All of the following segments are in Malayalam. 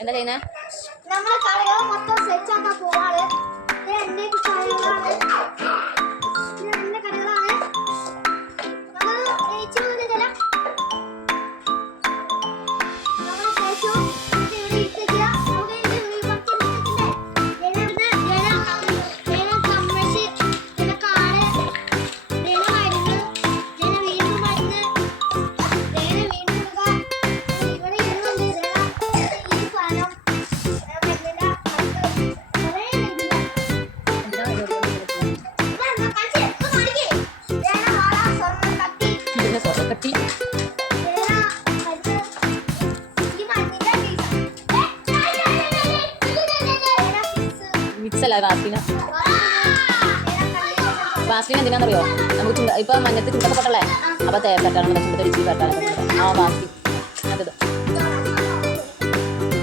എന്താ ചെയ്യുന്നേ? നമ്മൾ കളികൾ മൊത്തം സെറ്റ് ആക്കാൻ പോവാണ്. എന്റെ കളികളാണ്, എന്റെ കളികളാണ്. നമ്മൾ ചില നമ്മൾ ശേഷം ഇവിടെ ഇട്ടില്ല. മിക്സല്ല വാസ്ലിന. വാസ്ലിന എന്തിനാണെന്നറിയോ? നമുക്ക് ഇപ്പൊ മഞ്ഞത്ത് ചുണ്ടൊക്കെ പൊട്ടല്ലേ, അപ്പൊ തേക്കട്ടാണ് ചുണ്ടൊരിച്ച് തട്ടാണ് ആ വാസ്ലി. അത്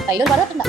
കയ്യിൽ ഒരുപാട് തട്ടണ്ട.